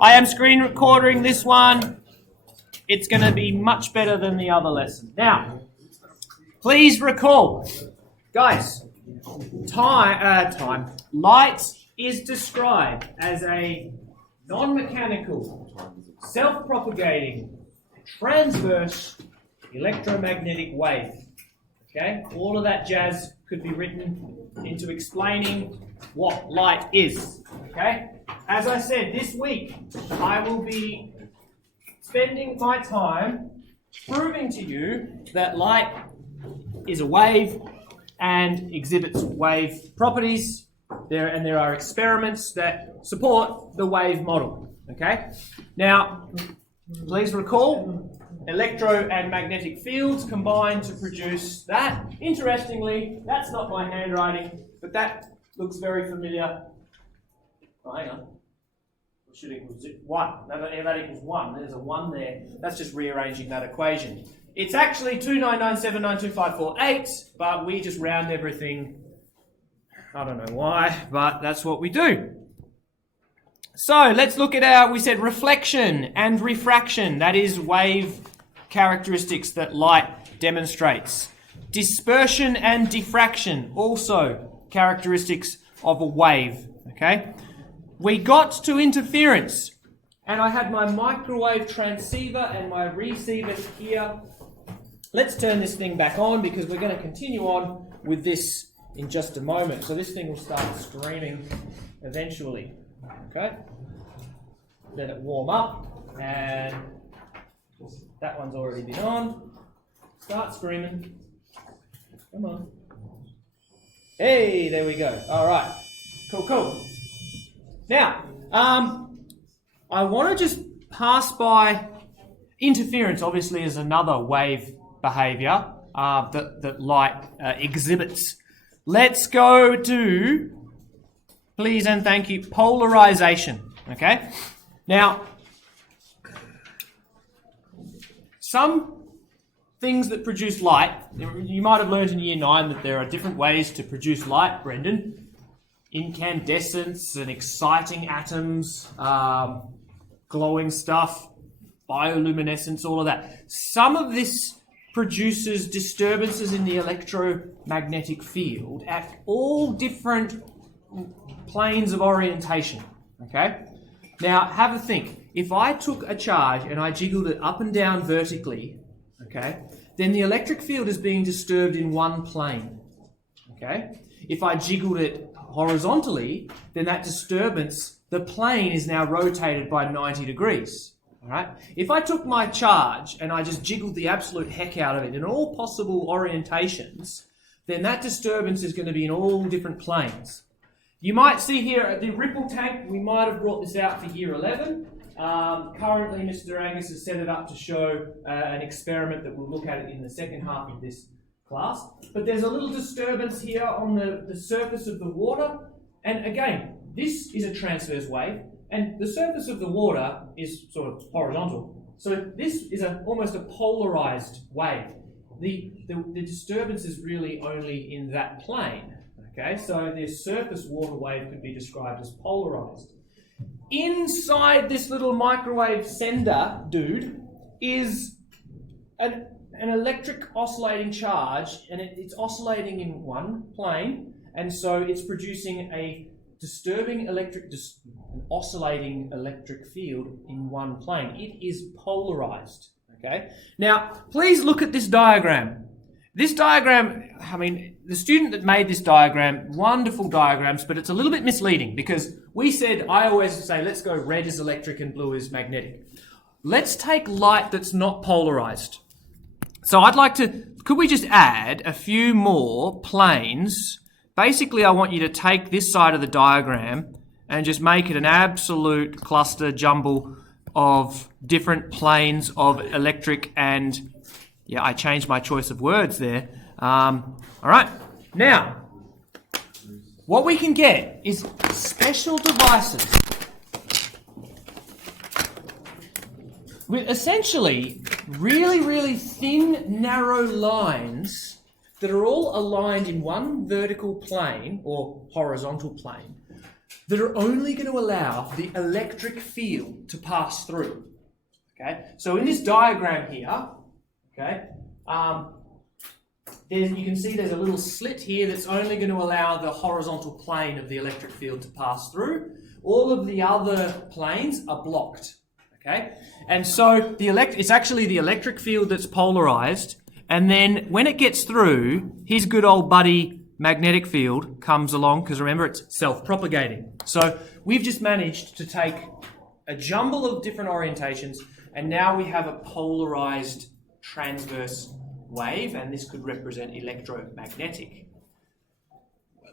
I am screen recording this one. It's going to be much better than the other lesson. Now, please recall, guys, light is described as a non-mechanical, self-propagating, transverse electromagnetic wave. Okay, all of that jazz could be written into explaining what light is. Okay, as I said, this week I will be spending my time proving to you that light is a wave and exhibits wave properties. There are experiments that support the wave model. Okay, now please recall, electro and magnetic fields combine to produce that. Interestingly, that's not my handwriting, but that looks very familiar. Oh, hang on. It should equal 1. That equals 1. There's a 1 there. That's just rearranging that equation. It's actually 299792548, but we just round everything. I don't know why, but that's what we do. So let's look at we said reflection and refraction. That is wave characteristics that light demonstrates. Dispersion and diffraction, also characteristics of a wave. Okay. We got to interference, and I had my microwave transceiver and my receiver here. Let's turn this thing back on because we're going to continue on with this in just a moment. So this thing will start screaming eventually. Okay. Let it warm up, and that one's already been on. Start screaming. Come on. Hey, there we go. All right. Cool. Now, I want to just pass by interference. Obviously, is another wave behaviour that light exhibits. Let's go to, please and thank you, polarization. Okay. Now, some things that produce light, you might have learned in Year 9 that there are different ways to produce light, Brendan. Incandescence and exciting atoms, glowing stuff, bioluminescence, all of that. Some of this produces disturbances in the electromagnetic field at all different planes of orientation. Okay? Now, have a think. If I took a charge and I jiggled it up and down vertically, okay, then the electric field is being disturbed in one plane. Okay? If I jiggled it horizontally, then that disturbance, the plane is now rotated by 90 degrees. All right? If I took my charge and I just jiggled the absolute heck out of it in all possible orientations, then that disturbance is going to be in all different planes. You might see here the ripple tank. We might have brought this out for Year 11. Currently, Mr. Angus has set it up to show an experiment that we'll look at it in the second half of this class. But there's a little disturbance here on the surface of the water. And again, this is a transverse wave, and the surface of the water is sort of horizontal. So this is almost a polarized wave. The disturbance is really only in that plane. Okay, so the surface water wave could be described as polarized. Inside this little microwave sender dude is an electric oscillating charge, and it's oscillating in one plane, and so it's producing a disturbing an oscillating electric field in one plane. It is polarized. Okay. Now, please look at this diagram. This diagram, I mean, the student that made this diagram, wonderful diagrams, but it's a little bit misleading because I always say, let's go red is electric and blue is magnetic. Let's take light that's not polarized. So could we just add a few more planes? Basically, I want you to take this side of the diagram and just make it an absolute cluster jumble of different planes of electric and, yeah, I changed my choice of words there. All right. Now, what we can get is special devices with essentially really, really thin, narrow lines that are all aligned in one vertical plane or horizontal plane that are only going to allow the electric field to pass through. Okay, so in this diagram here, okay, you can see there's a little slit here that's only going to allow the horizontal plane of the electric field to pass through. All of the other planes are blocked. Okay, and so it's actually the electric field that's polarized, and then when it gets through, his good old buddy magnetic field comes along, because remember, it's self-propagating. So we've just managed to take a jumble of different orientations, and now we have a polarized transverse wave, and this could represent electromagnetic.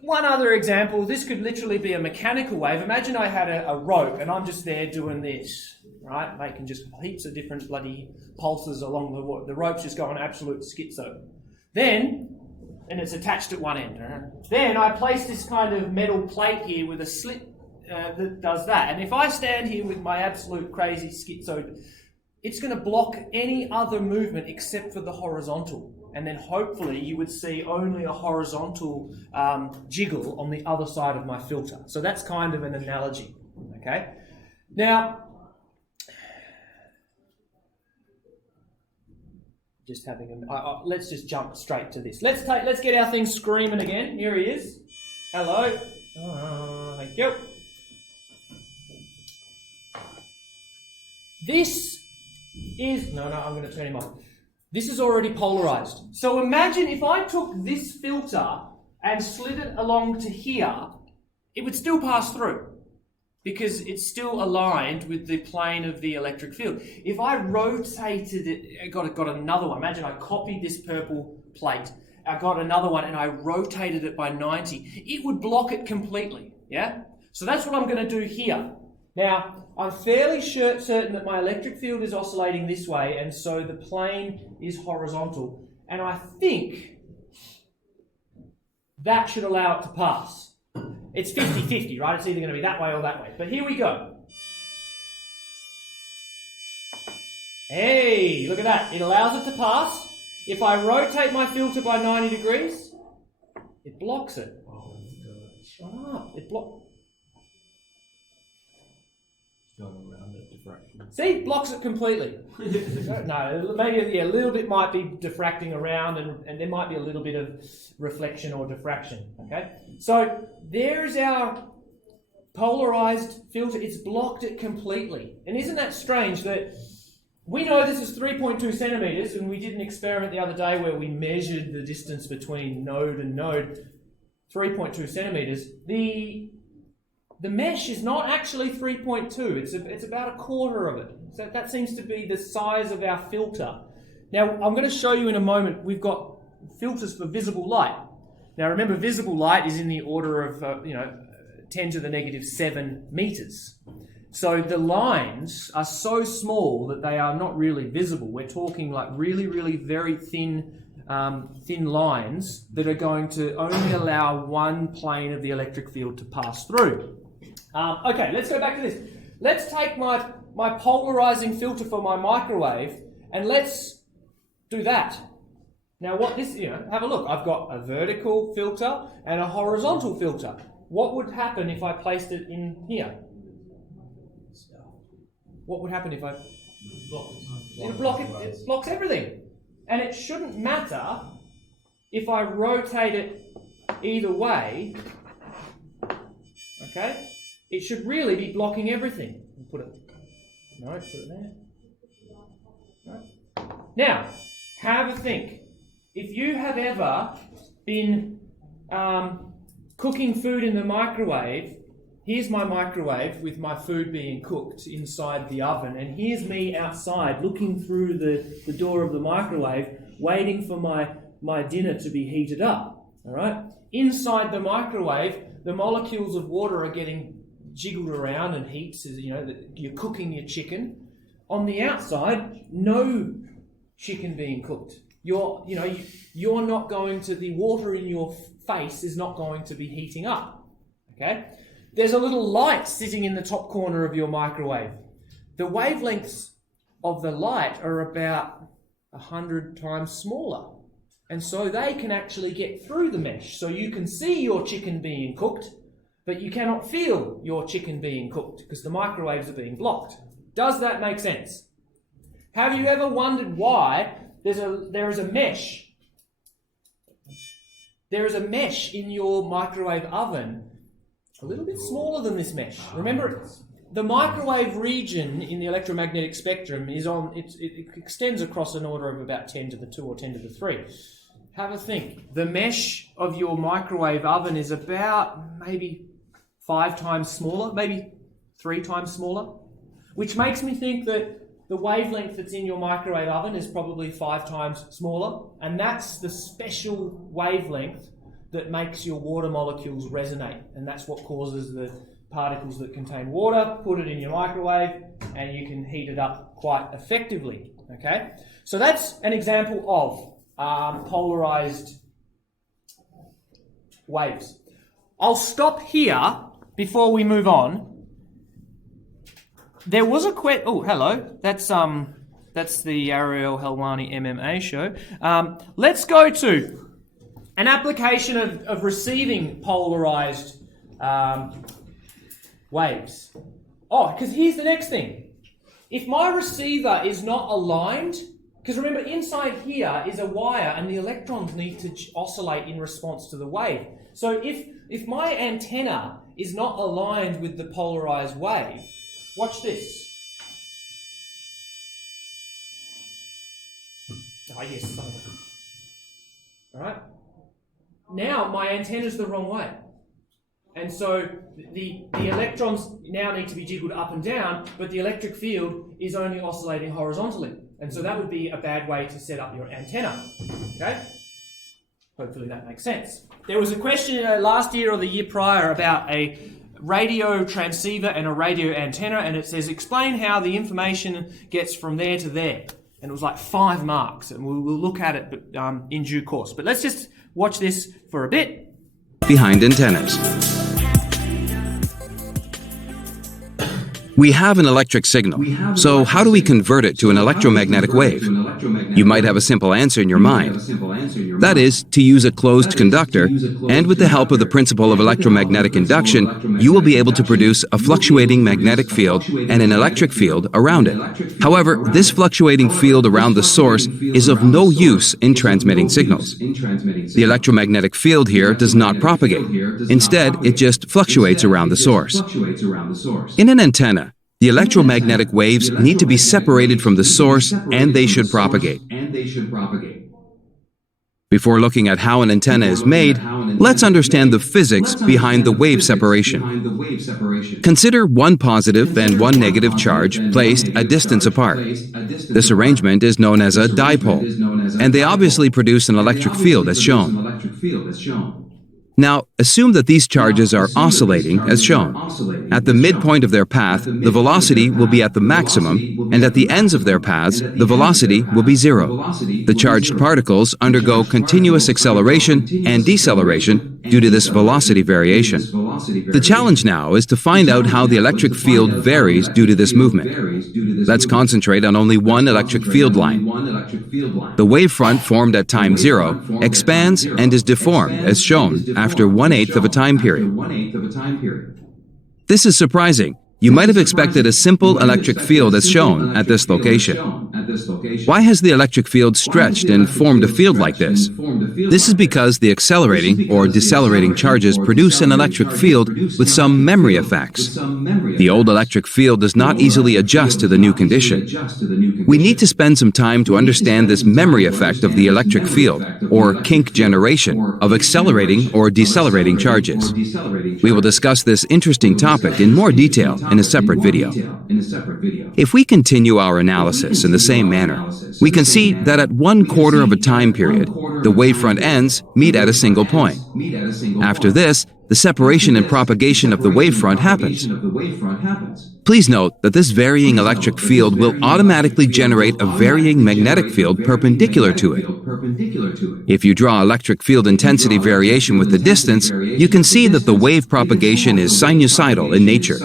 One other example, this could literally be a mechanical wave. Imagine I had a rope and I'm just there doing this, right? Making just heaps of different bloody pulses along the rope's just going absolute schizo. And it's attached at one end. Then I place this kind of metal plate here with a slit that does that. And if I stand here with my absolute crazy schizo, it's going to block any other movement except for the horizontal. And then hopefully you would see only a horizontal jiggle on the other side of my filter. So that's kind of an analogy, okay? Now, let's just jump straight to this. Let's get our thing screaming again. Here he is. Hello. Thank you. This is, I'm going to turn him on. This is already polarized. So imagine if I took this filter and slid it along to here, it would still pass through because it's still aligned with the plane of the electric field. If I rotated it, I got another one. Imagine I copied this purple plate, I got another one and I rotated it by 90. It would block it completely, yeah? So that's what I'm going to do here. Now, I'm fairly certain that my electric field is oscillating this way, and so the plane is horizontal. And I think that should allow it to pass. It's 50-50, right? It's either going to be that way or that way. But here we go. Hey, look at that. It allows it to pass. If I rotate my filter by 90 degrees, it blocks it. Oh, shut up. It blocks. Around it, diffraction. See, blocks it completely. No, maybe a little bit might be diffracting around, and there might be a little bit of reflection or diffraction. Okay, so there's our polarized filter. It's blocked it completely, and isn't that strange that we know this is 3.2 centimeters, and we did an experiment the other day where we measured the distance between node and node, 3.2 centimeters. The mesh is not actually 3.2, it's about a quarter of it. So that seems to be the size of our filter. Now, I'm going to show you in a moment, we've got filters for visible light. Now remember, visible light is in the order of 10 to the negative 7 meters. So the lines are so small that they are not really visible. We're talking like really, really very thin lines that are going to only allow one plane of the electric field to pass through. Okay, let's go back to this. Let's take my polarizing filter for my microwave and let's do that. Now have a look. I've got a vertical filter and a horizontal filter. What would happen if I placed it in here? What would happen if I... It blocks everything. And it shouldn't matter if I rotate it either way, okay? It should really be blocking everything. Put it there. No. Now, have a think. If you have ever been cooking food in the microwave, here's my microwave with my food being cooked inside the oven, and here's me outside looking through the door of the microwave, waiting for my dinner to be heated up. All right? Inside the microwave, the molecules of water are getting jiggled around and heats as you're cooking your chicken. On the outside, no chicken being cooked. You're not going to, the water in your face is not going to be heating up. Okay? There's a little light sitting in the top corner of your microwave. The wavelengths of the light are about 100 times smaller. And so they can actually get through the mesh. So you can see your chicken being cooked, but you cannot feel your chicken being cooked because the microwaves are being blocked. Does that make sense? Have you ever wondered why there is a mesh? There is a mesh in your microwave oven, a little bit smaller than this mesh. Remember, the microwave region in the electromagnetic spectrum is it extends across an order of about 10 to the 2 or 10 to the 3. Have a think. The mesh of your microwave oven is about maybe 5 times smaller, maybe 3 times smaller, which makes me think that the wavelength that's in your microwave oven is probably 5 times smaller, and that's the special wavelength that makes your water molecules resonate, and that's what causes the particles that contain water, put it in your microwave, and you can heat it up quite effectively, okay? So that's an example of polarized waves. I'll stop here before we move on. There was a oh, hello. That's the Ariel Helwani MMA show. Let's go to an application of receiving polarized waves. Oh, because here's the next thing. If my receiver is not aligned, because remember inside here is a wire and the electrons need to oscillate in response to the wave. So if my antenna is not aligned with the polarized wave, watch this. Oh yes. All right. Now my antenna's the wrong way. And so the electrons now need to be jiggled up and down, but the electric field is only oscillating horizontally. And so that would be a bad way to set up your antenna. Okay? Hopefully that makes sense. There was a question last year or the year prior about a radio transceiver and a radio antenna, and it says, explain how the information gets from there to there. And it was like 5 marks, and we'll look at it in due course. But let's just watch this for a bit. Behind antennas. We have an electric signal, so how do we convert it to an electromagnetic wave? You might have a simple answer in your mind. That is, to use a closed conductor, and with the help of the principle of electromagnetic induction, you will be able to produce a fluctuating magnetic field and an electric field around it. However, this fluctuating field around the source is of no use in transmitting signals. The electromagnetic field here does not propagate. Instead, it just fluctuates around the source. In an antenna, the electromagnetic waves need to be separated from the source, and they should propagate. Before looking at how an antenna is made, let's understand the physics behind the wave separation. Consider one positive and one negative charge placed a distance apart. This arrangement is known as a dipole, and they obviously produce an electric field as shown. Now, assume that these charges are oscillating as shown. At the midpoint of their path, the velocity will be at the maximum, and at the ends of their paths, the velocity will be 0. The charged particles undergo continuous acceleration and deceleration due to this velocity variation. The challenge now is to find out how the electric field varies due to this movement. Let's concentrate on only one electric field line. The wavefront formed at time 0 expands and is deformed as shown after 1/8 of a time period. This is surprising. You might have expected a simple electric field as shown at this location. Why has the electric field stretched and formed a field like this? This is because the accelerating or decelerating charges produce an electric field with some memory effects. The old electric field does not easily adjust to the new condition. We need to spend some time to understand this memory effect of the electric field, or kink generation, of accelerating or decelerating charges. We will discuss this interesting topic in more detail in a separate video. If we continue our analysis in the same manner, we can see that at 1/4 of a time period, the wavefront ends meet at a single point. After this, the separation and propagation of the wavefront happens. Please note that this varying electric field will automatically generate a varying magnetic field perpendicular to it. If you draw electric field intensity variation with the distance, you can see that the wave propagation is sinusoidal in nature.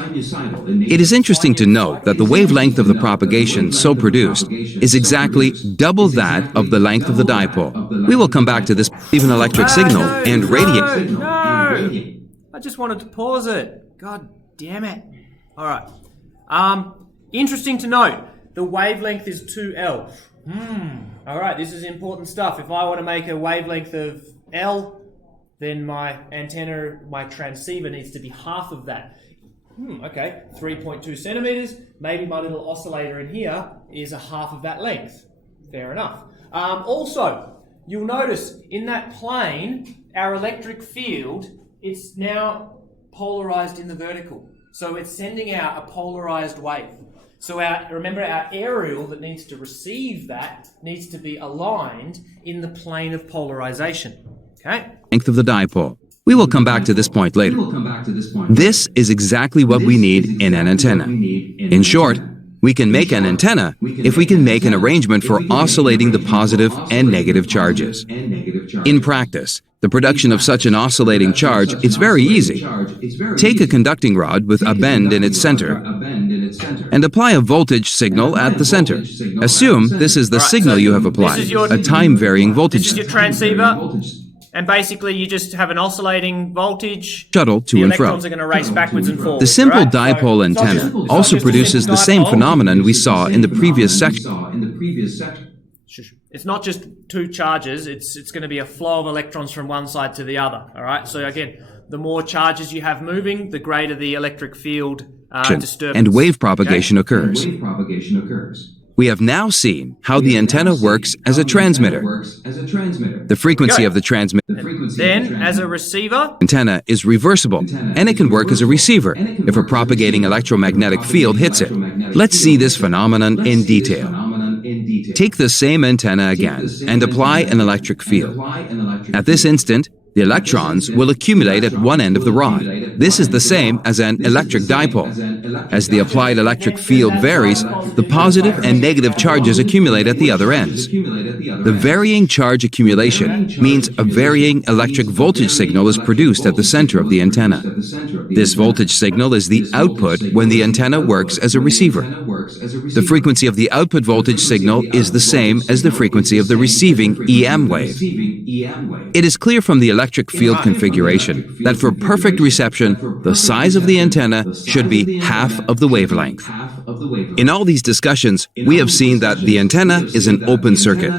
It is interesting to note that the wavelength of the propagation so produced is exactly double that of the length of the dipole. We will come back to this even electric signal and radiate. I just wanted to pause it. God damn it. All right. Interesting to note, the wavelength is 2L. All right, this is important stuff. If I want to make a wavelength of L, then my antenna, my transceiver needs to be half of that. Okay, 3.2 centimeters. Maybe my little oscillator in here is a half of that length. Fair enough. Also, you'll notice in that plane, our electric field, it's now polarized in the vertical. So it's sending out a polarized wave. So remember our aerial that needs to receive that needs to be aligned in the plane of polarization. Okay? Length of the dipole. We will come back to this point later. This is exactly what we need in an antenna. In short, we can make an antenna if we can make an arrangement for oscillating the positive and negative charges. In practice, the production of such an oscillating charge is very easy. Take a conducting rod with a bend in its center and apply a voltage signal at the center. Assume this is the signal you have applied, a time-varying voltage This is your transceiver. And basically, you just have an oscillating voltage. shuttle to The and fro. electrons are going to race backwards and forwards. The simple right? dipole So antenna it's not also just a produces simple the same dipole. phenomenon we saw in the previous section. It's not just two charges. It's going to be a flow of electrons from one side to the other. All right. So again, the more charges you have moving, the greater the electric field disturbance. And wave propagation occurs. occurs. We have now seen how the antenna works as a transmitter. The frequency of the transmitter Then, as a receiver, antenna is reversible, and it can work as a receiver if a propagating electromagnetic field hits it. Let's see this phenomenon in detail. Take the same antenna again and apply an electric field. At this instant, the electrons will accumulate at one end of the rod. This is the same as an electric dipole. As the applied electric field varies, the positive and negative charges accumulate at the other ends. The varying charge accumulation means a varying electric voltage signal is produced at the center of the antenna. This voltage signal is the output when the antenna works as a receiver. The frequency of the output voltage signal is the same as the frequency of the receiving EM wave. It is clear from the electric field configuration that for perfect reception, the size of the antenna should be half of the wavelength. In all these discussions, we have seen that the antenna is an open circuit.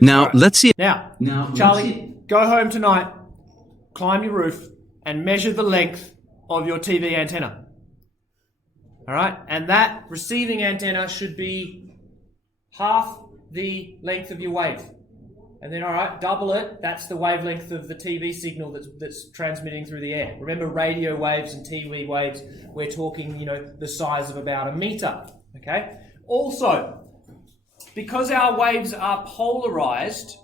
Now, let's see. Now, Charlie, go home tonight, climb your roof, and measure the length of your TV antenna. All right? And that receiving antenna should be half the length of your wave. And then, all right, double it. That's the wavelength of the TV signal that's transmitting through the air. Remember, radio waves and TV waves, we're talking, the size of about a meter. Okay? Also, because our waves are polarized,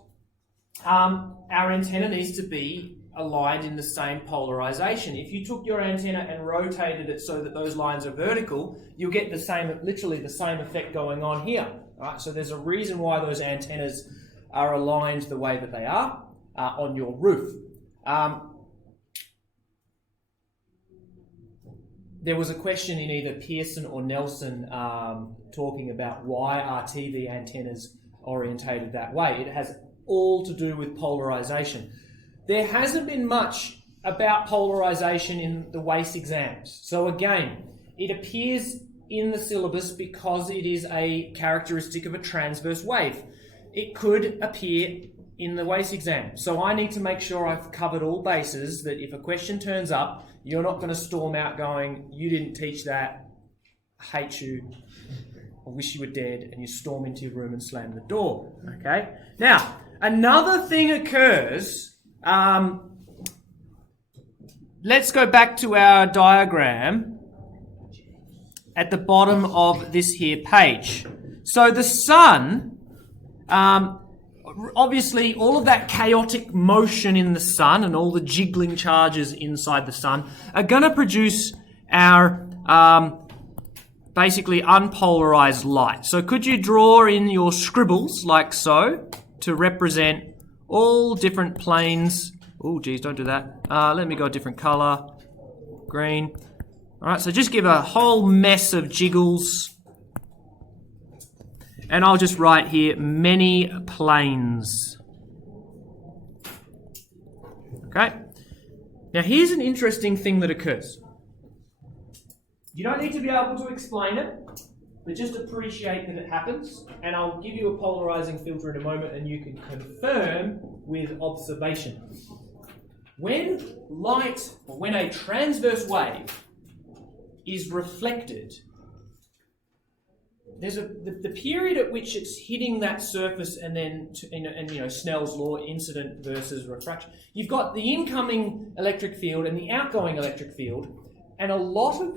our antenna needs to be aligned in the same polarization. If you took your antenna and rotated it so that those lines are vertical, you'll get literally the same effect going on here. All right? So there's a reason why those antennas are aligned the way that they are on your roof. There was a question in either Pearson or Nelson talking about why are TV antennas orientated that way. It has all to do with polarization. There hasn't been much about polarization in the WACE exams. So again, it appears in the syllabus because it is a characteristic of a transverse wave. It could appear in the WACE exam. So I need to make sure I've covered all bases, that if a question turns up, you're not going to storm out going, you didn't teach that, I hate you, I wish you were dead, and you storm into your room and slam the door. Okay? Now, another thing occurs. Let's go back to our diagram at the bottom of this here page. So the sun, obviously all of that chaotic motion in the sun and all the jiggling charges inside the sun are going to produce our basically unpolarized light. So could you draw in your scribbles like so to represent all different planes? Oh geez, don't do that. Let me go a different color, green. All right, so just give a whole mess of jiggles. And I'll just write here, many planes. Okay? Now here's an interesting thing that occurs. You don't need to be able to explain it, but just appreciate that it happens. And I'll give you a polarizing filter in a moment and you can confirm with observation. When light, or when a transverse wave is reflected, there's the period at which it's hitting that surface and then, Snell's law, incident versus refraction. You've got the incoming electric field and the outgoing electric field, and a lot of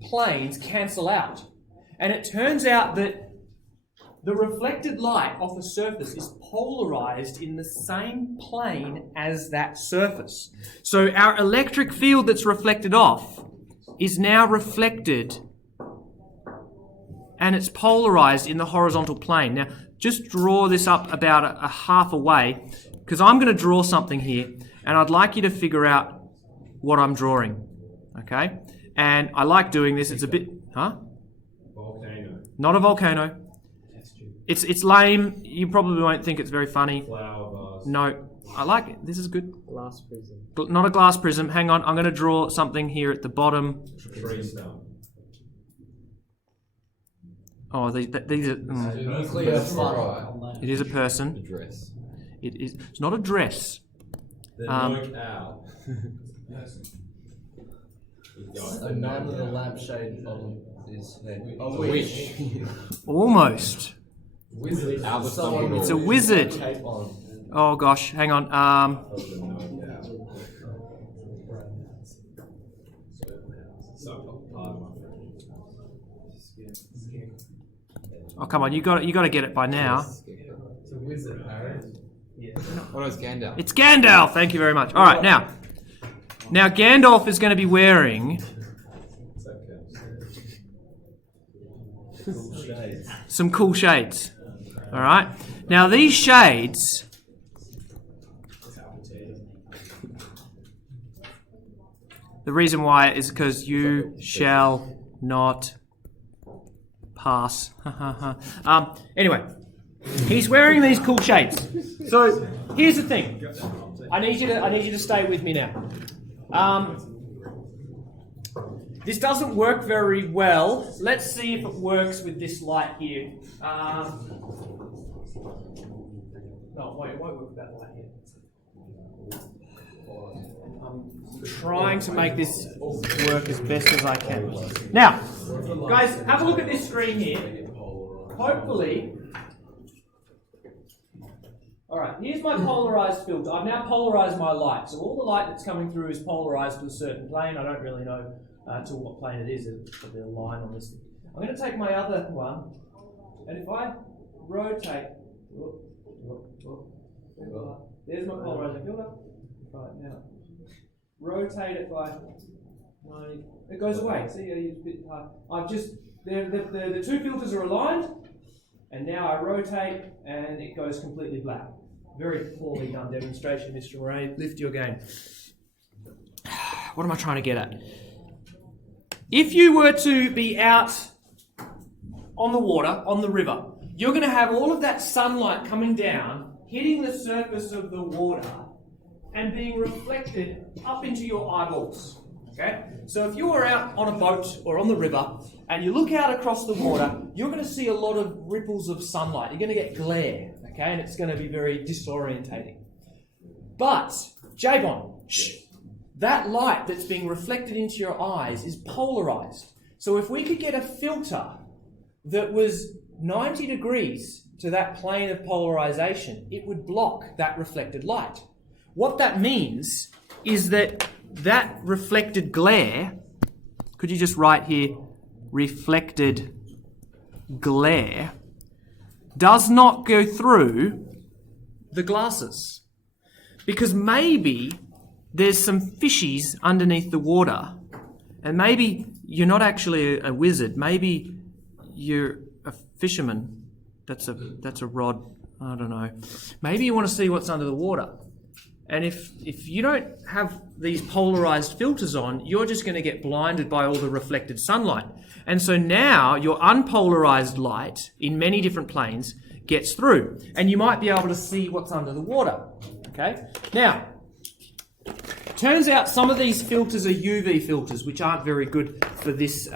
planes cancel out. And it turns out that the reflected light off a surface is polarized in the same plane as that surface. So our electric field that's reflected off is now reflected and it's polarized in the horizontal plane. Now, just draw this up about a half away, because I'm going to draw something here, and I'd like you to figure out what I'm drawing, okay? And I like doing this. It's a bit, Volcano. Not a volcano. It's lame. You probably won't think it's very funny. Flower vase. No, I like it. This is good. Glass prism. Not a glass prism. Hang on, I'm going to draw something here at the bottom. Tree stump. Oh, these are. Nuclear funnel. It is a person. Dress. It is. It's not a dress. The no owl. The man with a lampshade on his head. A witch. Almost. Wizard. Someone It's a wizard. Cape on. Oh gosh, hang on. Oh come on, you got to get it by now. It's a wizard, Harry. What is Gandalf? It's Gandalf. Thank you very much. All right, now Gandalf is going to be wearing some cool shades. All right. Now these shades. The reason why is because you shall not pass. Anyway, he's wearing these cool shades. So here's the thing. I need you to stay with me now. This doesn't work very well. Let's see if it works with this light here. No, wait, it won't work with that light here. I'm trying to make this work as best as I can. Now, guys, have a look at this screen here. Hopefully, alright, here's my polarized filter. I've now polarized my light. So all the light that's coming through is polarized to a certain plane. I don't really know to what plane it is. There's a line on this. I'm going to take my other one, and if I rotate, there's my polarizing filter. Right now, rotate it by 90. It goes away. See, it's a bit hard. I've just the two filters are aligned, and now I rotate, and it goes completely black. Very poorly done demonstration, Mr. Murray. Lift your game. What am I trying to get at? If you were to be out on the water, on the river, you're going to have all of that sunlight coming down, hitting the surface of the water, and being reflected up into your eyeballs. Okay? So if you are out on a boat or on the river and you look out across the water, you're going to see a lot of ripples of sunlight. You're going to get glare, okay? And it's going to be very disorientating. But, Jabon, that light that's being reflected into your eyes is polarized. So if we could get a filter that was 90 degrees to that plane of polarization, it would block that reflected light. What that means is that reflected glare, could you just write here, reflected glare, does not go through the glasses. Because maybe there's some fishies underneath the water, and maybe you're not actually a wizard, maybe you're a fisherman. That's a rod, I don't know. Maybe you want to see what's under the water. And if you don't have these polarized filters on, you're just going to get blinded by all the reflected sunlight. And so now your unpolarized light in many different planes gets through. And you might be able to see what's under the water. Okay? Now, turns out some of these filters are UV filters, which aren't very good for this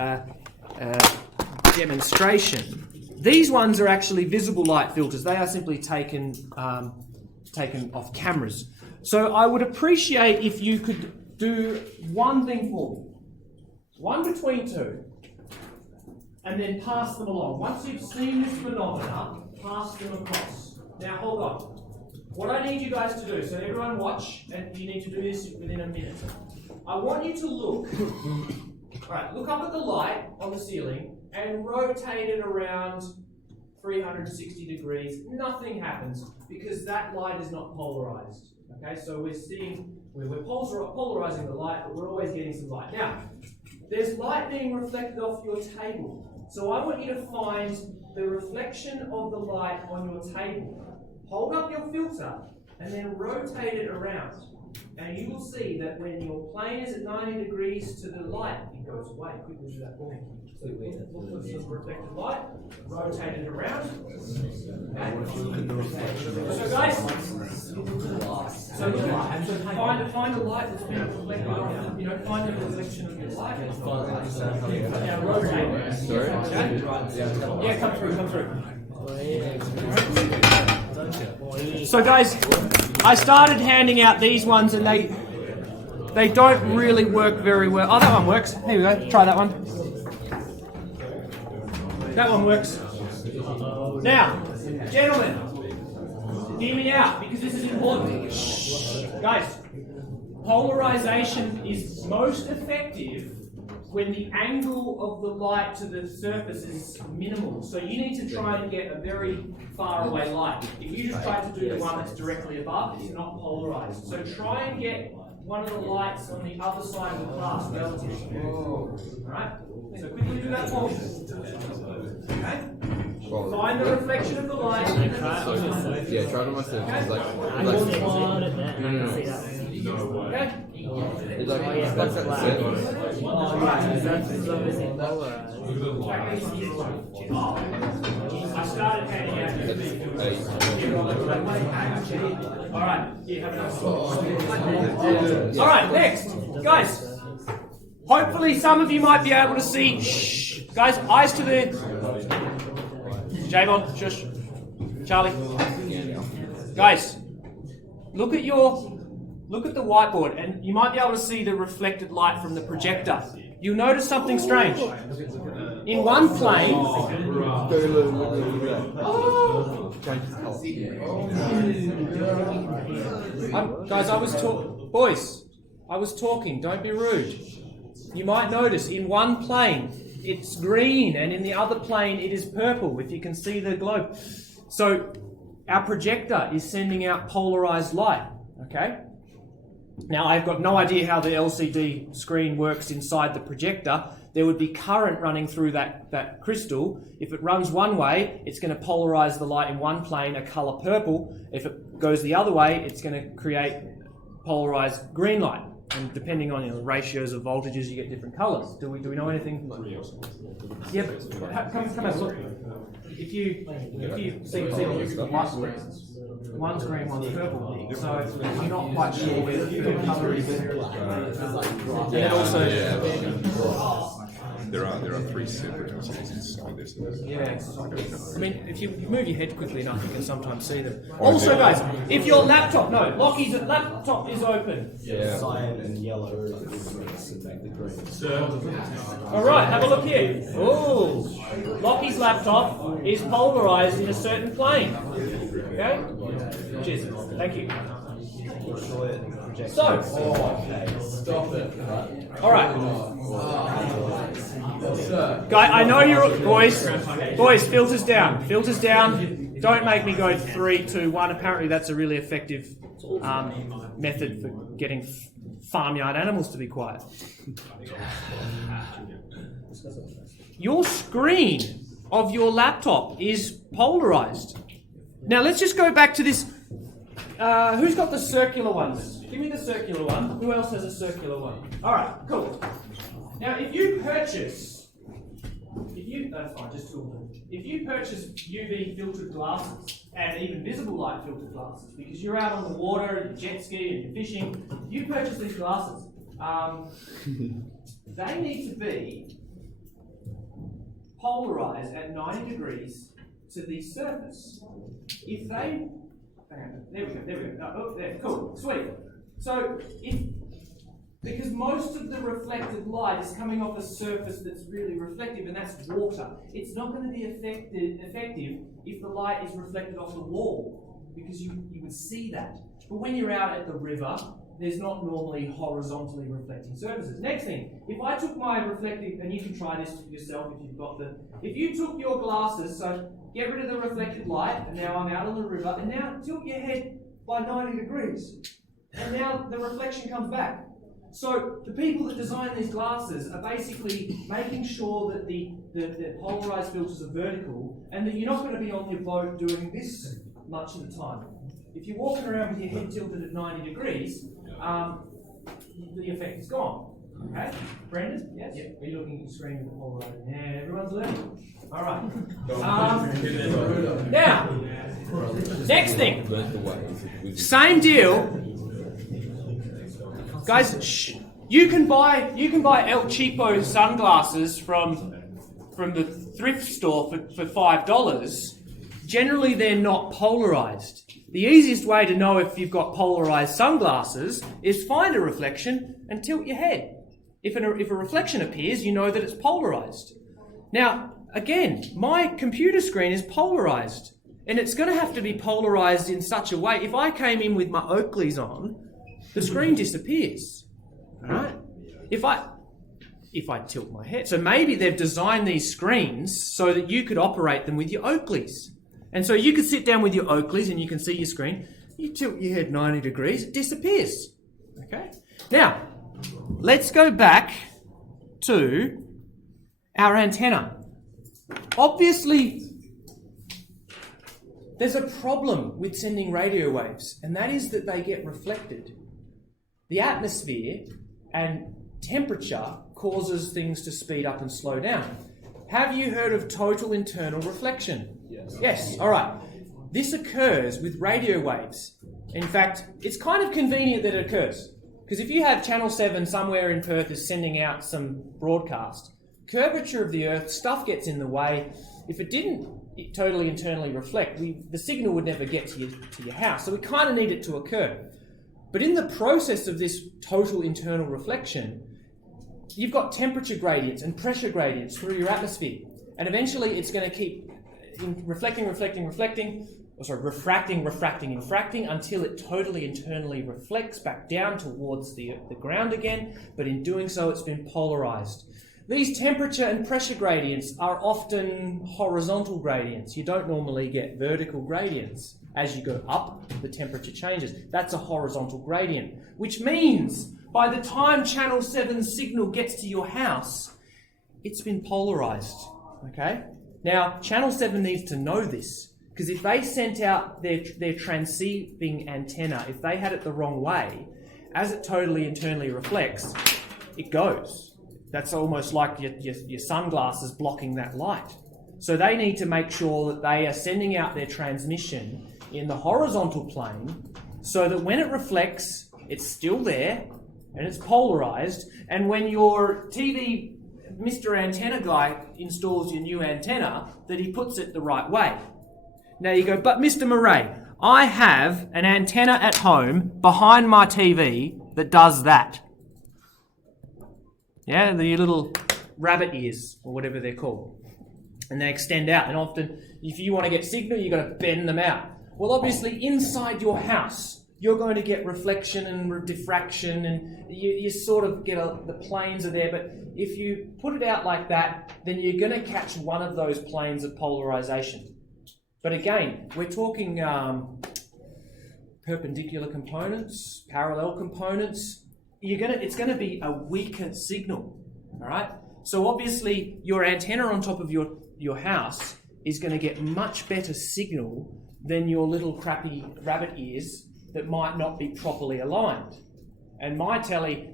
demonstration. These ones are actually visible light filters. They are simply taken off cameras. So I would appreciate if you could do one thing for me. One between two. And then pass them along. Once you've seen this phenomena, pass them across. Now hold on. What I need you guys to do, so everyone watch, and you need to do this within a minute. I want you to look, look up at the light on the ceiling and rotate it around 360 degrees. Nothing happens because that light is not polarized. Okay, so we're polarizing the light, but we're always getting some light. Now, there's light being reflected off your table. So I want you to find the reflection of the light on your table. Hold up your filter and then rotate it around. And you will see that when your plane is at 90 degrees to the light, it goes away. Quickly do that for me. So look for the reflected light, rotate it around. Okay. So guys, find a light that's been reflected off, find the reflection of your light. Now rotate it. Sorry? Okay? Yeah, come through. So guys, I started handing out these ones and they don't really work very well. Oh, that one works. Here we go. Try that one. That one works. Now, gentlemen, hear me out because this is important. Guys, polarization is most effective when the angle of the light to the surface is minimal. So you need to try and get a very far away light. If you just try to do the one that's directly above, it's not polarized. So try and get one of the lights on the other side of the glass relative. Alright? So quickly do that for me. Okay? Find the reflection of the light. Yeah, try it on myself. Okay? It's like no. Okay? It's like I started handing out. Alright, yeah, have a nice one. Alright, next. Guys, hopefully some of you might be able to see. Shh. Guys, eyes to the. Javon, shush. Charlie. Guys, look at the whiteboard, and you might be able to see the reflected light from the projector. You'll notice something strange. In one plane, guys, I was talking. Don't be rude. You might notice in one plane it's green, and in the other plane it is purple. If you can see the globe, so our projector is sending out polarized light. Okay. Now, I've got no idea how the LCD screen works inside the projector. There would be current running through that crystal. If it runs one way, it's going to polarize the light in one plane, a color purple. If it goes the other way, it's going to create polarized green light. And depending on the ratios of voltages, you get different colors. Do we know anything? Yeah, but come have a look. If you see the light screens, one's green, one's purple, so I'm not quite sure where the colour is. And also, there are three separate seasons on this. yeah, I mean, if you move your head quickly enough, you can sometimes see them. Also, guys, if your laptop, Lockie's laptop is open. Yeah. Cyan and yellow. All right, have a look here. Oh, Lockie's laptop is polarized in a certain plane. Okay? Cheers. Thank you. So, Stop it. all right. Guy, I know you're boys. Filters down. Don't make me go 3, 2, 1. Apparently, that's a really effective method for getting farmyard animals to be quiet. Your screen of your laptop is polarized. Now let's just go back to this. Who's got the circular ones? Give me the circular one. Who else has a circular one? All right, cool. Now, if you purchase That's fine, just talk. If you purchase UV filtered glasses and even visible light filtered glasses, because you're out on the water, you jet ski and you're fishing, you purchase these glasses. They need to be polarized at 90 degrees to the surface. If they, there we go. Oh, there, cool, sweet. So because most of the reflected light is coming off a surface that's really reflective, and that's water. It's not going to be effective if the light is reflected off the wall, because you would see that. But when you're out at the river, there's not normally horizontally reflecting surfaces. Next thing, if I took my reflective, and you can try this yourself if you've got if you took your glasses, so get rid of the reflected light, and now I'm out on the river, and now tilt your head by 90 degrees. And now the reflection comes back. So the people that design these glasses are basically making sure that the polarized filters are vertical, and that you're not going to be on your boat doing this much of the time. If you're walking around with your head tilted at 90 degrees, the effect is gone. Okay? Brendan? Yes? Yep. Are you looking at your screen with the polarized? Yeah, everyone's learning. All right. Now, next thing. Same deal. Guys, you can buy El Cheapo sunglasses from the thrift store for $5. Generally, they're not polarized. The easiest way to know if you've got polarized sunglasses is find a reflection and tilt your head. If a reflection appears, you know that it's polarized. Now, again, my computer screen is polarized, and it's going to have to be polarized in such a way. If I came in with my Oakleys on, the screen disappears. All right? If I tilt my head, so maybe they've designed these screens so that you could operate them with your Oakleys. And so you could sit down with your Oakleys and you can see your screen. You tilt your head 90 degrees, it disappears. Okay? Now, let's go back to our antenna. Obviously, there's a problem with sending radio waves, and that is that they get reflected. The atmosphere and temperature causes things to speed up and slow down. Have you heard of total internal reflection? Yes. Yes, all right. This occurs with radio waves. In fact, it's kind of convenient that it occurs, because if you have Channel 7 somewhere in Perth is sending out some broadcast, curvature of the Earth, stuff gets in the way. If it didn't totally internally reflect, the signal would never get to your house. So we kind of need it to occur. But in the process of this total internal reflection, you've got temperature gradients and pressure gradients through your atmosphere. And eventually it's going to keep refracting, until it totally internally reflects back down towards the ground again. But in doing so, it's been polarized. These temperature and pressure gradients are often horizontal gradients. You don't normally get vertical gradients. As you go up, the temperature changes. That's a horizontal gradient, which means by the time Channel 7's signal gets to your house, it's been polarized. Okay? Now, Channel 7 needs to know this, because if they sent out their transceiving antenna, if they had it the wrong way, as it totally internally reflects, it goes. That's almost like your sunglasses blocking that light. So they need to make sure that they are sending out their transmission in the horizontal plane, so that when it reflects, it's still there and it's polarized. And when your TV Mr. Antenna guy installs your new antenna, that he puts it the right way. Now you go, but Mr. Murray, I have an antenna at home behind my TV that does that. Yeah, the little rabbit ears, or whatever they're called. And they extend out, and often if you want to get signal, you've got to bend them out. Well, obviously inside your house, you're going to get reflection and diffraction, and you sort of get the planes are there, but if you put it out like that, then you're going to catch one of those planes of polarization. But again, we're talking perpendicular components, parallel components. It's going to be a weaker signal, all right? So obviously your antenna on top of your house is going to get much better signal than your little crappy rabbit ears that might not be properly aligned. And my telly,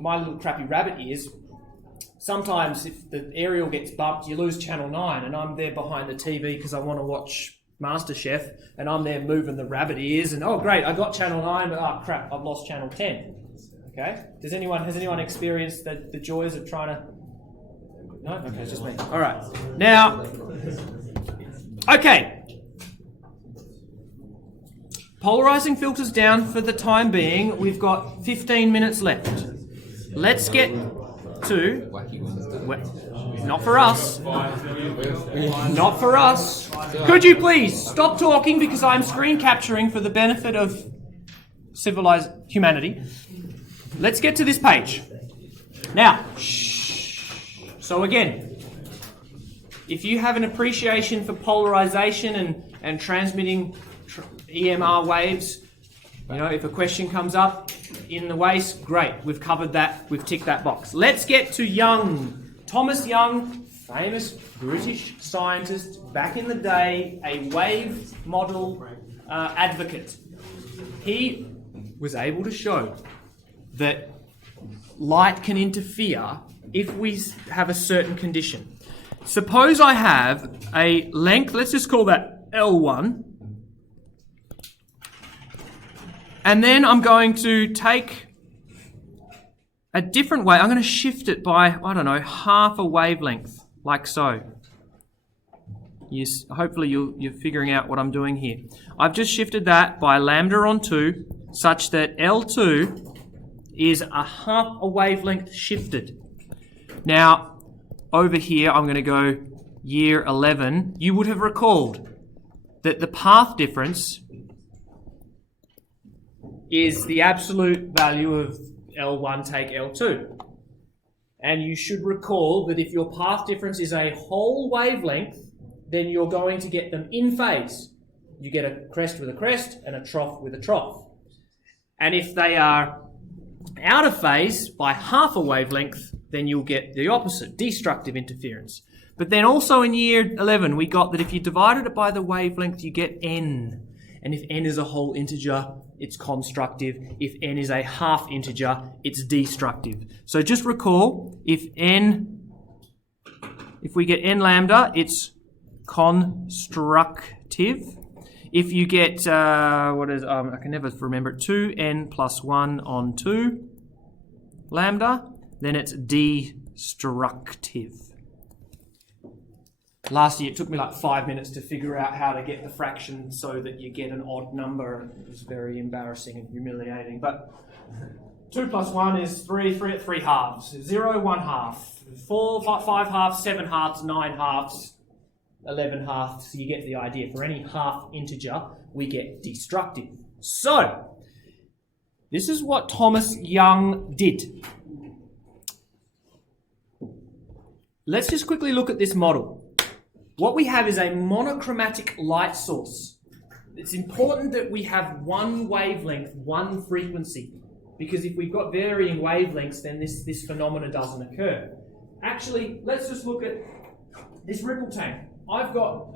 my little crappy rabbit ears, sometimes if the aerial gets bumped, you lose channel 9, and I'm there behind the TV because I want to watch MasterChef, and I'm there moving the rabbit ears, and oh great, I got channel 9, but oh crap, I've lost channel 10. Okay? Has anyone experienced the joys of trying to... No? Okay, it's just me. All right. Now, okay. Polarizing filters down for the time being. We've got 15 minutes left. Let's get to... Not for us. Not for us. Could you please stop talking because I'm screen capturing for the benefit of civilized humanity. Let's get to this page. Now, so again, if you have an appreciation for polarization and transmitting EMR waves, you know, if a question comes up in the waste, great, we've covered that, we've ticked that box. Let's get to Young. Thomas Young, famous British scientist, back in the day, a wave model advocate. He was able to show that light can interfere if we have a certain condition. Suppose I have a length, let's just call that L1, and then I'm going to take a different way. I'm going to shift it by, I don't know, half a wavelength, like so. Yes, hopefully you're figuring out what I'm doing here. I've just shifted that by lambda on 2, such that L2 is a half a wavelength shifted. Now, over here, I'm going to go year 11. You would have recalled that the path difference is the absolute value of L1 take L2. And you should recall that if your path difference is a whole wavelength, then you're going to get them in phase. You get a crest with a crest and a trough with a trough. And if they are out of phase by half a wavelength, then you'll get the opposite, destructive interference. But then also in year 11, we got that if you divided it by the wavelength, you get n. And if n is a whole integer, it's constructive. If n is a half integer, it's destructive. So just recall, if we get n lambda, it's constructive. If you get, I can never remember it, 2n plus 1 on 2 lambda, then it's destructive. Last year it took me like 5 minutes to figure out how to get the fraction so that you get an odd number. It was very embarrassing and humiliating. But 2 plus 1 is 3 halves. 0, 1 half. 4, 5 halves, 7 halves, 9 halves, 11 halves. So you get the idea. For any half integer, we get destructive. So, this is what Thomas Young did. Let's just quickly look at this model. What we have is a monochromatic light source. It's important that we have one wavelength, one frequency, because if we've got varying wavelengths, then this phenomena doesn't occur. Actually, let's just look at this ripple tank.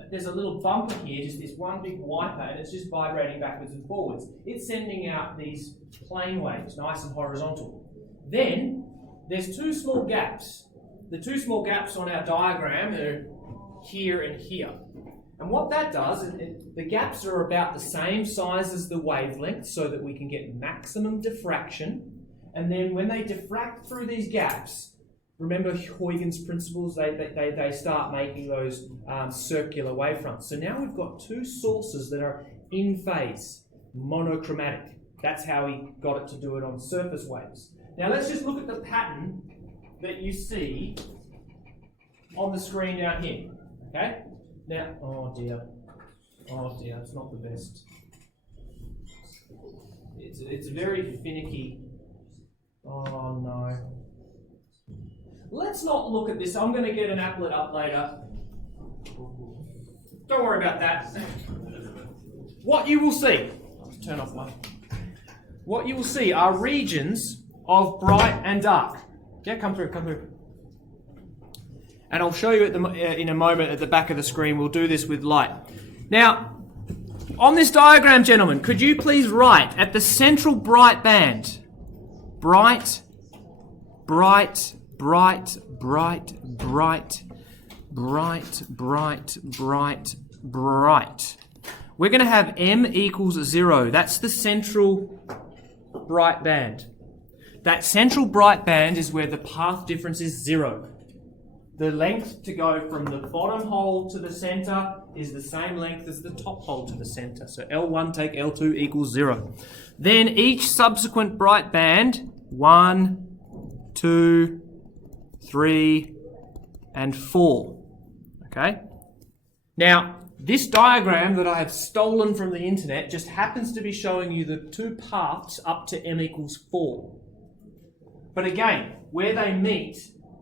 There's a little bumper here, just this one big wiper, and it's just vibrating backwards and forwards. It's sending out these plane waves, nice and horizontal. Then, there's two small gaps. The two small gaps on our diagram are here and here. And what that does is the gaps are about the same size as the wavelength so that we can get maximum diffraction. And then when they diffract through these gaps, remember Huygens principles, they start making those circular wavefronts. So now we've got two sources that are in phase, monochromatic. That's how he got it to do it on surface waves. Now let's just look at the pattern that you see on the screen down here. Okay? Now, oh dear, it's not the best. It's very finicky. Oh no. Let's not look at this. I'm going to get an applet up later. Don't worry about that. What you will see, turn off my. What you will see are regions of bright and dark. Yeah, come through. And I'll show you in a moment at the back of the screen. We'll do this with light. Now, on this diagram, gentlemen, could you please write at the central bright band, bright, bright, bright, bright, bright, bright, bright, bright. We're going to have M equals 0. That's the central bright band. That central bright band is where the path difference is 0. The length to go from the bottom hole to the center is the same length as the top hole to the center. So L1 take L2 equals 0. Then each subsequent bright band, 1, 2, 3, and 4. Okay? Now, this diagram that I have stolen from the internet just happens to be showing you the two paths up to M equals 4. But again, where they meet,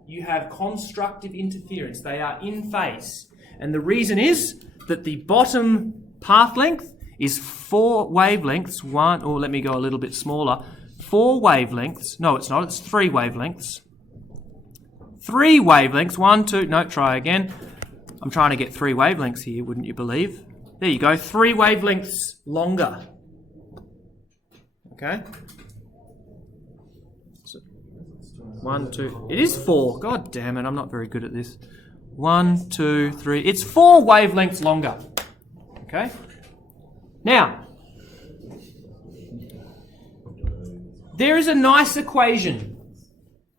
you have constructive interference. They are in phase. And the reason is that the bottom path length is 4 wavelengths. Let me go a little bit smaller. 4 wavelengths. No, it's not. It's 3 wavelengths. 3 wavelengths. 1, 2. No, try again. I'm trying to get 3 wavelengths here, wouldn't you believe? There you go. 3 wavelengths longer. Okay? 1, 2. It is 4. God damn it, I'm not very good at this. 1, 2, 3. It's 4 wavelengths longer. Okay? Now, there is a nice equation.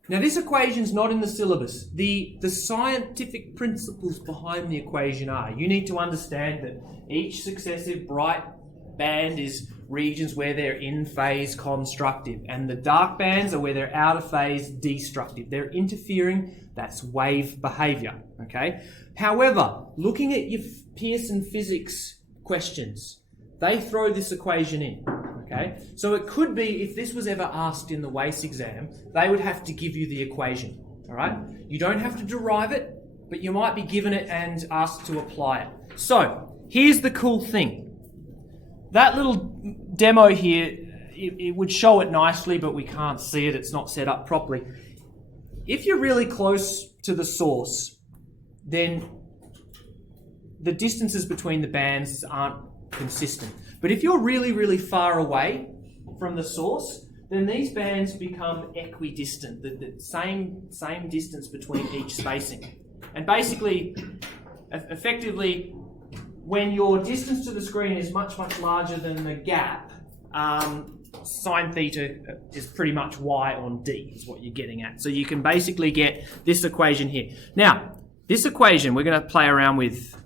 Now, this equation's not in the syllabus. The scientific principles behind the equation are, you need to understand that each successive bright band is regions where they're in phase constructive, and the dark bands are where they're out of phase destructive. They're interfering. That's wave behavior. Okay. However, looking at your Pearson physics questions, they throw this equation in. Okay. So it could be, if this was ever asked in the WACE exam, they would have to give you the equation. All right. You don't have to derive it, but you might be given it and asked to apply it. So here's the cool thing. That little demo here, it would show it nicely, but we can't see it. It's not set up properly. If you're really close to the source, then the distances between the bands aren't consistent. But if you're really, really far away from the source, then these bands become equidistant, the same distance between each spacing. And basically, effectively, when your distance to the screen is much, much larger than the gap, sine theta is pretty much y on d is what you're getting at. So you can basically get this equation here. Now, this equation we're going to play around with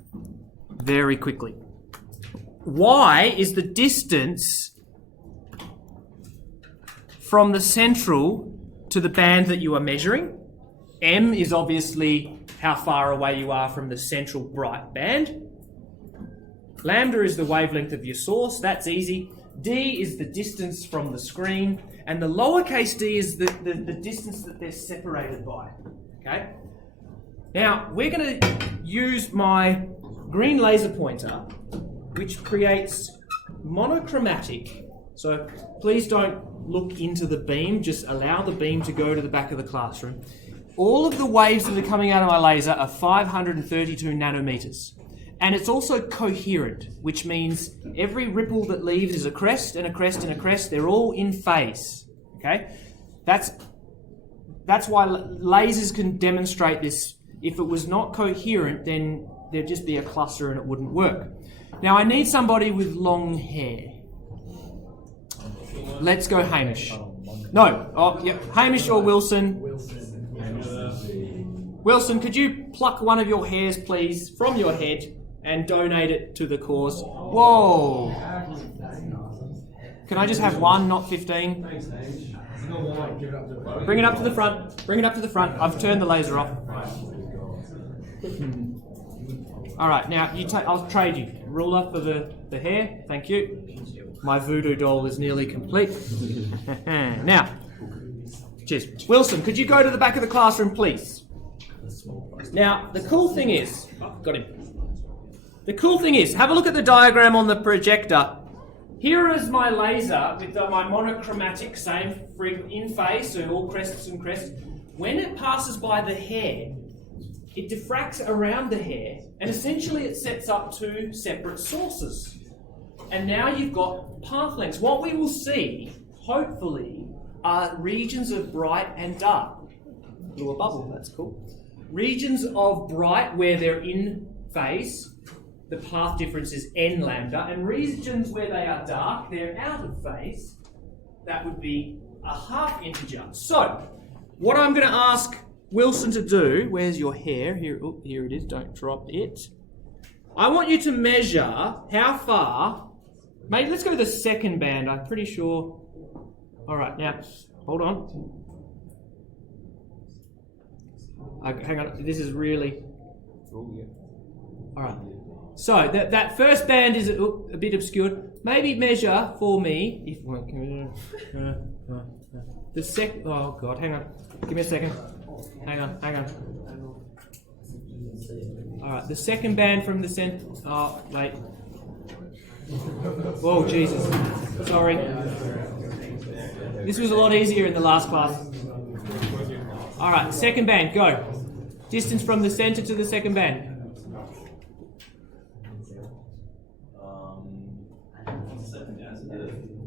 very quickly. Y is the distance from the central to the band that you are measuring. M is obviously how far away you are from the central bright band. Lambda is the wavelength of your source, that's easy. D is the distance from the screen, and the lowercase d is the distance that they're separated by. Okay? Now, we're going to use my green laser pointer, which creates monochromatic. So please don't look into the beam, just allow the beam to go to the back of the classroom. All of the waves that are coming out of my laser are 532 nanometers. And it's also coherent, which means every ripple that leaves is a crest and a crest and a crest. They're all in phase. Okay? That's why lasers can demonstrate this. If it was not coherent, then there'd just be a cluster and it wouldn't work. Now, I need somebody with long hair. Let's go Hamish. No. Oh, yeah. Hamish or Wilson. Wilson, could you pluck one of your hairs, please, from your head and donate it to the cause? Whoa. Can I just have one, not 15? Bring it up to the front. Bring it up to the front. I've turned the laser off. All right, now I'll trade you. Ruler for the hair. Thank you. My voodoo doll is nearly complete. Now, cheers. Wilson, could you go to the back of the classroom, please? Now, the cool thing is... Oh, got him. The cool thing is, have a look at the diagram on the projector. Here is my laser with my monochromatic, same in phase, so all crests and crests. When it passes by the hair, it diffracts around the hair, and essentially it sets up two separate sources. And now you've got path lengths. What we will see, hopefully, are regions of bright and dark. Little bubble, that's cool. Regions of bright where they're in phase, the path difference is n lambda, and regions where they are dark, they're out of phase, that would be a half integer. So, what I'm going to ask Wilson to do, where's your hair? Here, oh, here it is, don't drop it. I want you to measure how far, maybe let's go to the second band, I'm pretty sure. All right, now, hold on. Hang on, this is really... All right. So, that first band is a bit obscured. Maybe measure for me, if the second... Oh, God, hang on. Give me a second. Hang on. All right, the second band from the center... Oh, wait. Oh, Jesus. Sorry. This was a lot easier in the last class. All right, second band, go. Distance from the center to the second band.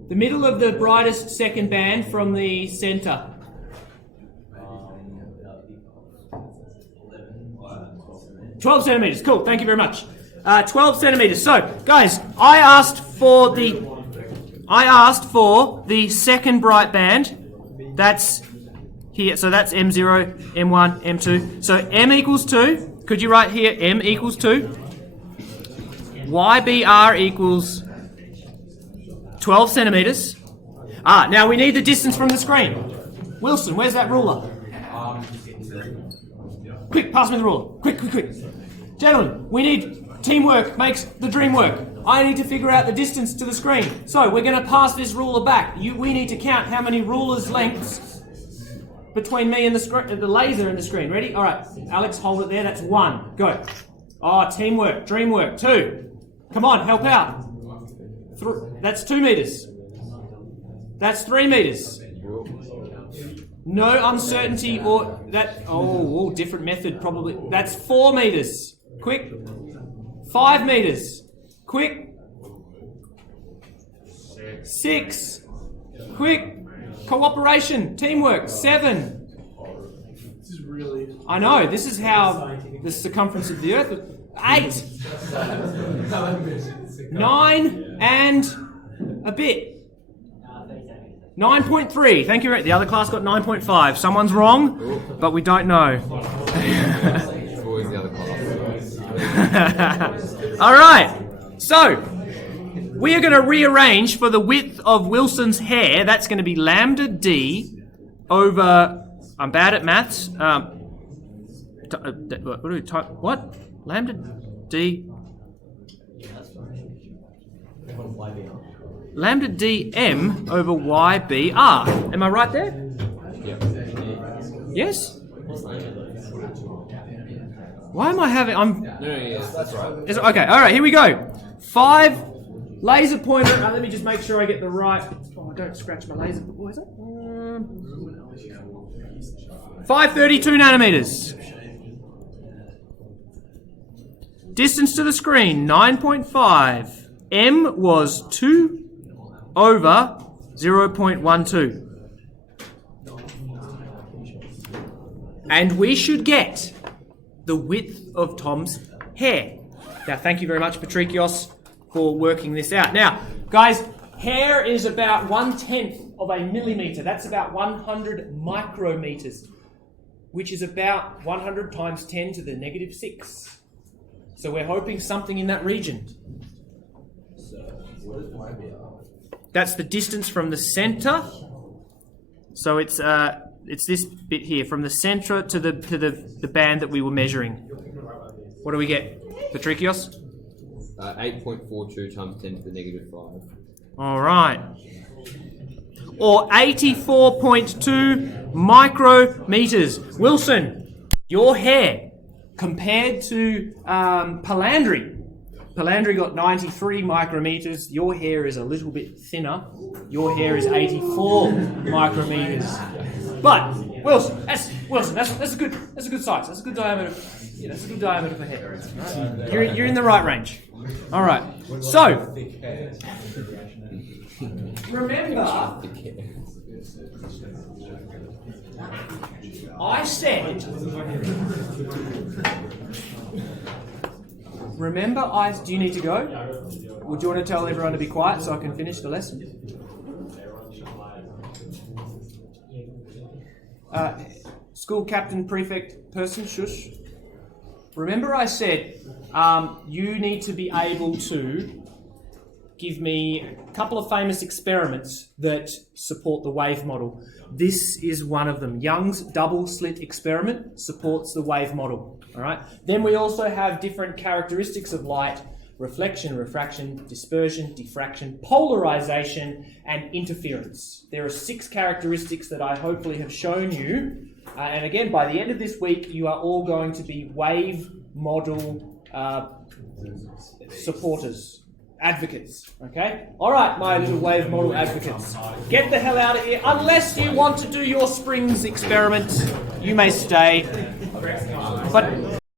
The middle of the brightest second band from the center. 12 centimeters. Cool. Thank you very much. 12 centimeters. So, guys, I asked for the second bright band. That's here. So that's M0, M1, M2. So M equals 2. Could you write here M equals 2? YBR equals 12 centimeters. Now we need the distance from the screen. Wilson, where's that ruler? Quick, pass me the ruler. Quick. Gentlemen, we need teamwork makes the dream work. I need to figure out the distance to the screen. So we're going to pass this ruler back. We need to count how many rulers lengths between me and the laser and the screen. Ready? All right. Alex, hold it there. That's 1. Go. Oh, teamwork, dream work. 2. Come on, help out. That's 2 meters. That's 3 meters. No uncertainty or that. Oh, different method probably. That's 4 meters. Quick. 5 meters. Quick. 6. Quick. Cooperation. Teamwork. 7. This is really... I know. This is how the circumference of the Earth. 8. 9 and a bit. 9.3. Thank you. The other class got 9.5. Someone's wrong, but we don't know. It's always the other class. All right. So we are going to rearrange for the width of Wilson's hair. That's going to be lambda d over. I'm bad at maths. What do we type? What? Lambda d. Lambda dm over ybr. Am I right there? Yeah. Yes? Why am I having... Yes, that's right. Okay, alright, here we go. 5 laser pointer... let me just make sure I get the right... Oh, don't scratch my laser... What is it? 532 nanometers. Distance to the screen, 9.5. M was 2 over 0.12. And we should get the width of Tom's hair. Now, thank you very much, Patrikios, for working this out. Now, guys, hair is about 1/10 of a millimeter. That's about 100 micrometers, which is about 100 times 10 to the negative 6. So we're hoping something in that region. That's the distance from the center. So it's this bit here, from the center to the band that we were measuring. What do we get, Patrikios? 8.42 times 10 to the negative 5. All right. Or 84.2 micrometers. Wilson, your hair compared to Palandri. Palandri got 93 micrometers. Your hair is a little bit thinner. Your hair is 84 micrometers. But Wilson, that's a good size. That's a good diameter. Yeah, that's a good diameter for head. Right? You're in the right range. All right. So remember, I said. Remember, do you need to go? Would you want to tell everyone to be quiet so I can finish the lesson? School captain, prefect, person, shush. Remember I said you need to be able to give me a couple of famous experiments that support the wave model. This is one of them. Young's double slit experiment supports the wave model. All right. Then we also have different characteristics of light: reflection, refraction, dispersion, diffraction, polarization, and interference. There are 6 characteristics that I hopefully have shown you. And again, by the end of this week, you are all going to be wave model supporters, advocates. Okay? All right, my little wave model advocates. Get the hell out of here. Unless you want to do your springs experiment, you may stay. But